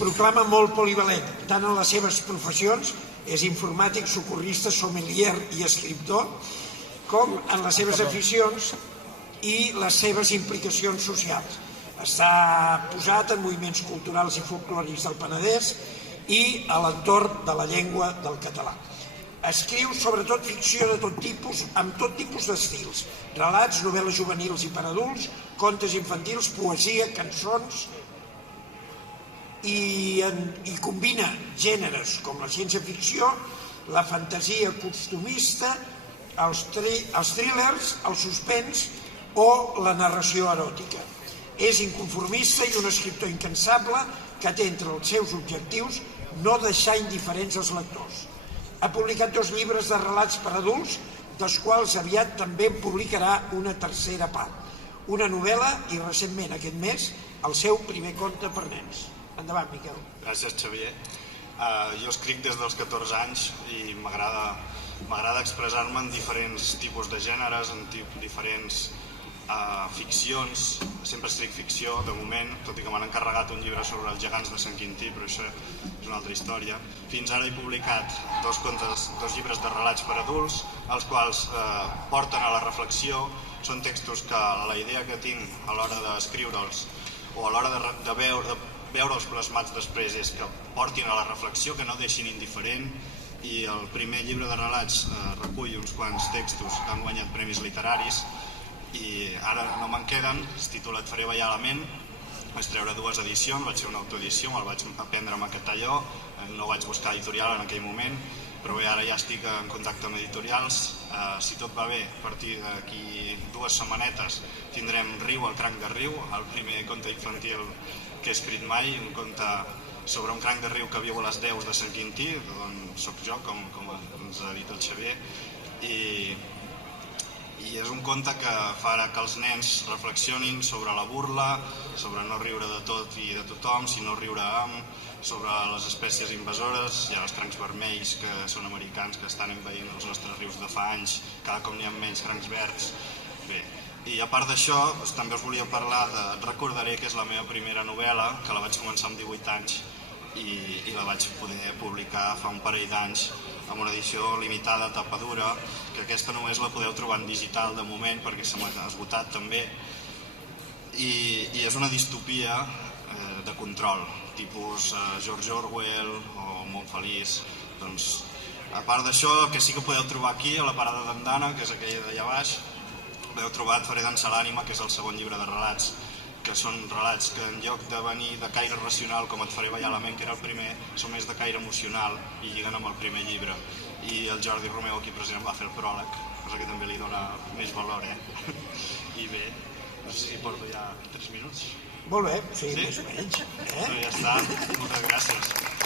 proclama molt polivalent, tant en les seves professions, és informàtic, socorrista, sommelier i escriptor, com en les seves aficions i les seves implicacions socials. Està posat en moviments culturals i folclòrics del Penedès i a l'entorn de la llengua del català. Escriu sobretot ficció de tot tipus, amb tot tipus d'estils, relats, novel·les juvenils i per adults, contes infantils, poesia, cançons, i combina gèneres com la ciència-ficció, la fantasia costumista, els thrillers, el suspens o la narració eròtica. És inconformista i un escriptor incansable que té entre els seus objectius no deixar indiferents els lectors. Ha publicat 2 llibres de relats per adults, dels quals aviat també en publicarà una tercera part. Una novel·la i recentment, aquest mes, el seu primer conte per nens. Endavant, Miquel. Gràcies, Xavier. Jo escric des dels 14 anys i m'agrada expressar-me en diferents tipus de gèneres, en diferents ficcions. Sempre escric ficció, de moment, tot i que m'han encarregat un llibre sobre els gegants de Sant Quintí, però això és una altra història. Fins ara he publicat 2 llibres de relats per adults, els quals porten a la reflexió. Són textos que la idea que tinc a l'hora d'escriure'ls o a l'hora de veure'ls plasmats després és que portin a la reflexió, que no deixin indiferent. I el primer llibre de relats recull uns quants textos que han guanyat premis literaris i ara no me'n queden. Es titula Et faré ballar la ment. Vaig treure 2 edicions, vaig fer una autoedició, me'l vaig aprendre a maquetar jo, no vaig buscar editorial en aquell moment, però bé, ara ja estic en contacte amb editorials. Si tot va bé, a partir d'aquí 2 setmanetes tindrem Riu, el cranc de Riu, el primer conte infantil que he escrit mai, un conte sobre un cranc de riu que viu a les deus de Sant Quintí, d'on soc jo, com ens ha dit el Xavier, i és un conte que farà que els nens reflexionin sobre la burla, sobre no riure de tot i de tothom, sinó riure amb, sobre les espècies invasores. Hi ha els crancs vermells, que són americans, que estan envaint els nostres rius de fa anys, cada cop n'hi ha menys crancs verds. Bé, i a part d'això, també us volia parlar de Et recordaré, que és la meva primera novel·la, que la vaig començar amb 18 anys i la vaig poder publicar fa un parell d'anys amb una edició limitada, tapa dura, que aquesta només la podeu trobar en digital de moment perquè se m'ha esgotat també, i és una distopia de control, tipus George Orwell o Món Feliç. Doncs, a part d'això, el que sí que podeu trobar aquí, a la parada d'andana, que és aquella d'allà baix, podeu trobar Et faré dansar l'ànima, que és el segon llibre de relats, que són relats que en lloc de venir de caire racional, com Et faré ballar la ment, que era el primer, són més de caire emocional i lliguen amb el primer llibre. I el Jordi Romeu, aquí present, va fer el pròleg, cosa que també li dona més valor, I bé, no sé si porto ja 3 minuts. Molt bé, sí, més o menys. Ja està, moltes gràcies.